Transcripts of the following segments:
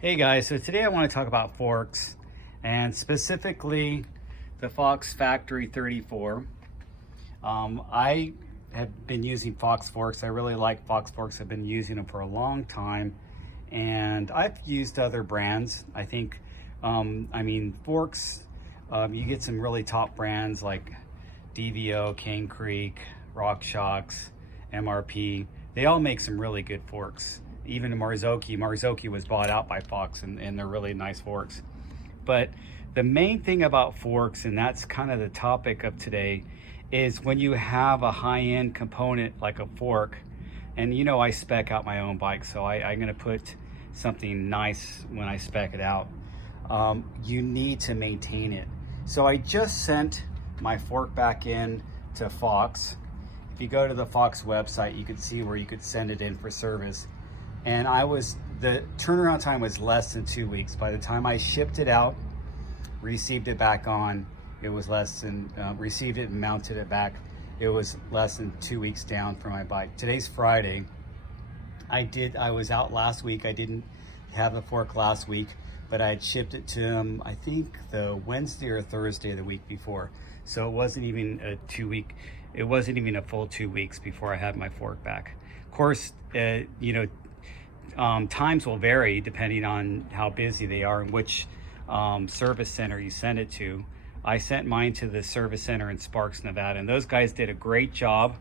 Hey guys, so today I want to talk about forks and specifically the Fox Factory 34. I have been using Fox forks. I really like Fox forks. I've been using them for a long time and I've used other brands. I think, forks, you get some really top brands like DVO, Cane Creek, RockShox, MRP. They all make some really good forks. Even Marzocchi was bought out by Fox and they're really nice forks. But the main thing about forks, and that's kind of the topic of today, is when you have a high-end component like a fork, and you know I spec out my own bike, so I'm gonna put something nice when I spec it out. You need to maintain it. So I just sent my fork back in to Fox. If you go to the Fox website, you can see where you could send it in for service. And the turnaround time was less than 2 weeks. By the time I shipped it out, received it back on, it was less than, received it and mounted it back, it was less than 2 weeks down for my bike. Today's Friday. I was out last week. I didn't have the fork last week, but I had shipped it to him, I think the Wednesday or Thursday of the week before. So it wasn't even a full 2 weeks before I had my fork back. Of course, times will vary depending on how busy they are and which service center you send it to. I sent mine to the service center in Sparks, Nevada, and those guys did a great job.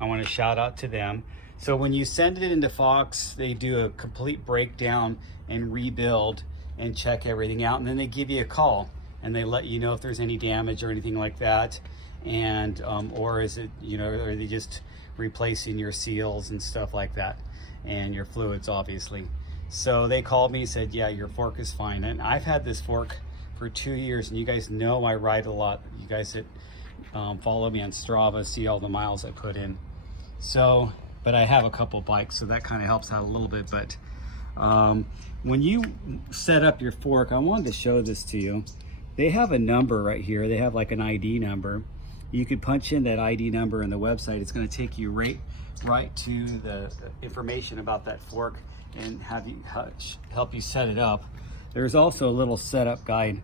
I want to shout out to them. So when you send it into Fox, they do a complete breakdown and rebuild and check everything out, and then they give you a call and they let you know if there's any damage or anything like that. And or is it, are they just replacing your seals and stuff like that, and your fluids, obviously. So they called me and said, yeah, your fork is fine. And I've had this fork for 2 years, and you guys know I ride a lot. You guys that follow me on Strava see all the miles I put in. So, but I have a couple bikes, so that kind of helps out a little bit. But when you set up your fork, I wanted to show this to you. They have a number right here. They have like an ID number. You could punch in that ID number in the website. It's going to take you right to the information about that fork and help you set it up. There's also a little setup guide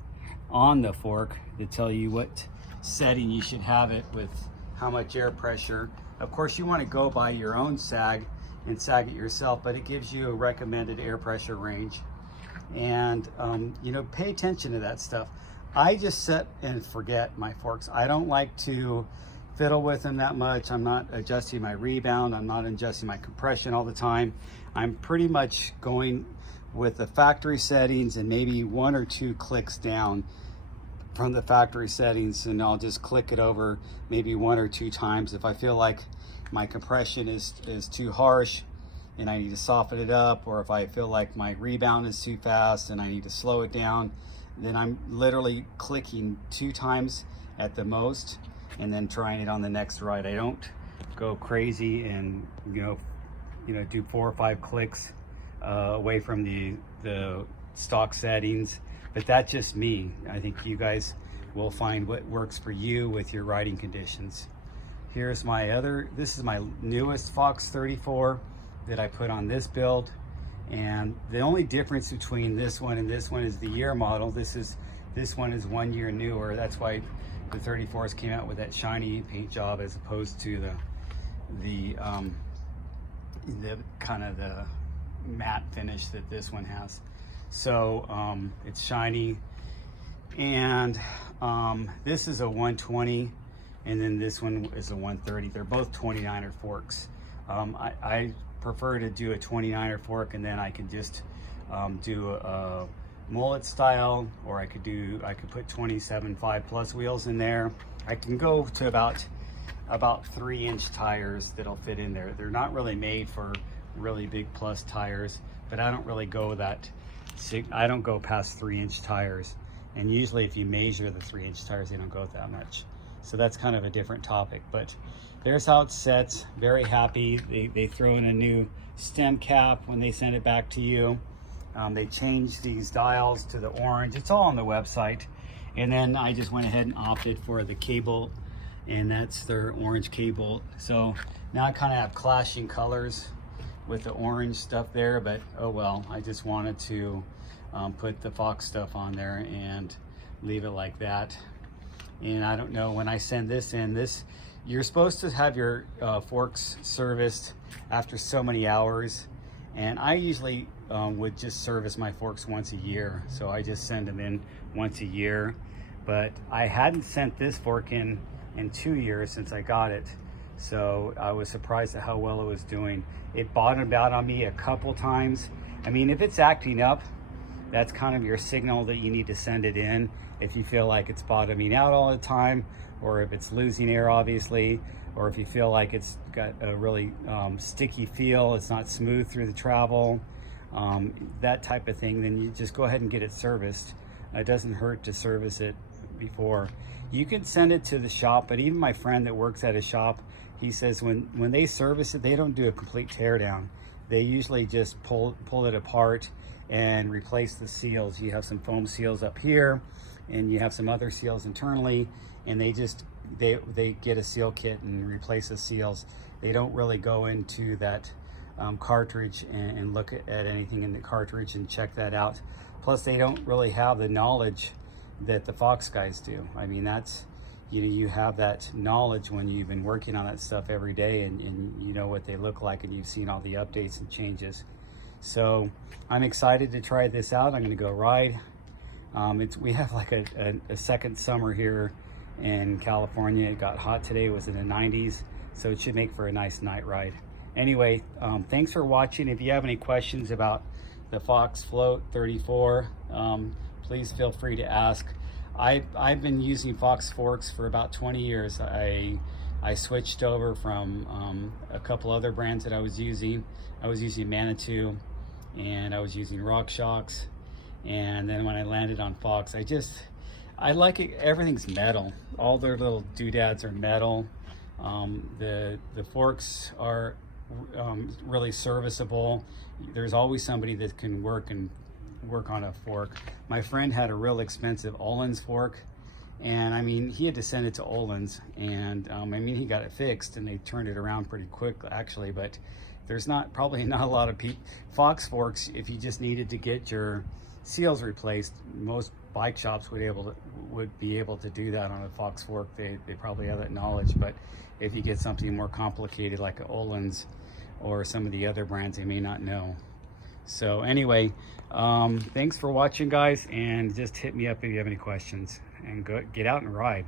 on the fork to tell you what setting you should have it with, how much air pressure. Of course, you want to go by your own sag and sag it yourself, but it gives you a recommended air pressure range. And pay attention to that stuff. I just set and forget my forks. I don't like to fiddle with them that much. I'm not adjusting my rebound. I'm not adjusting my compression all the time. I'm pretty much going with the factory settings and maybe 1 or 2 clicks down from the factory settings, and I'll just click it over maybe 1 or 2 times. If I feel like my compression is too harsh and I need to soften it up, or if I feel like my rebound is too fast and I need to slow it down, then I'm literally clicking 2 times at the most and then trying it on the next ride. I don't go crazy and do 4 or 5 clicks away from the stock settings, but that's just me. I think you guys will find what works for you with your riding conditions. This is my newest Fox 34 that I put on this build. And the only difference between this one and this one is the year model. This one is 1 year newer. That's why the 34s came out with that shiny paint job as opposed to the kind of the matte finish that this one has. So it's shiny, and this is a 120, and then this one is a 130. They're both 29er forks. I prefer to do a 29er fork, and then I can just do a mullet style, or I could put 27.5 plus wheels in there. I can go to about 3-inch tires that'll fit in there. They're not really made for really big plus tires, but I don't really go I don't go past 3-inch tires, and usually if you measure the 3-inch tires, they don't go that much. So that's kind of a different topic, but there's how it sets. Very happy. They throw in a new stem cap when they send it back to you. They changed these dials to the orange. It's all on the website. And then I just went ahead and opted for the cable, and that's their orange cable. So now I kind of have clashing colors. with the orange stuff there, but oh well. I just wanted to put the Fox stuff on there and leave it like that. And I don't know, when I send this in, you're supposed to have your forks serviced after so many hours, and I usually would just service my forks once a year, so I just send them in once a year. But I hadn't sent this fork in 2 years since I got it, so I was surprised at how well it was doing. It bottomed out on me a couple times. I mean, if it's acting up, that's kind of your signal that you need to send it in. If you feel like it's bottoming out all the time, or if it's losing air, obviously, or if you feel like it's got a really sticky feel, it's not smooth through the travel, that type of thing, then you just go ahead and get it serviced. It doesn't hurt to service it before. You can send it to the shop, but even my friend that works at a shop, he says when they service it, they don't do a complete tear down. They usually just pull it apart and replace the seals. You have some foam seals up here, and you have some other seals internally, and they get a seal kit and replace the seals. They don't really go into that cartridge and look at anything in the cartridge and check that out. Plus, they don't really have the knowledge that the Fox guys do. I mean, that's, you have that knowledge when you've been working on that stuff every day, and you know what they look like, and you've seen all the updates and changes. So I'm excited to try this out. I'm gonna go ride. We have like a second summer here in California. It got hot today, it was in the 90s, so it should make for a nice night ride. Anyway, thanks for watching. If you have any questions about the Fox Float 34, please feel free to ask. I've been using Fox forks for about 20 years. I switched over from a couple other brands that I was using. I was using Manitou, and I was using RockShox, and then when I landed on Fox, I like it. Everything's metal. All their little doodads are metal. The forks are really serviceable. There's always somebody that can work on a fork. My friend had a real expensive Öhlins fork, and I mean, he had to send it to Öhlins, and I mean, he got it fixed and they turned it around pretty quick actually, but there's probably not a lot of Fox forks. If you just needed to get your seals replaced, most bike shops would be able to do that on a Fox fork. They probably have that knowledge. But if you get something more complicated like a Öhlins or some of the other brands, they may not know. So anyway, thanks for watching, guys, and just hit me up if you have any questions, and get out and ride.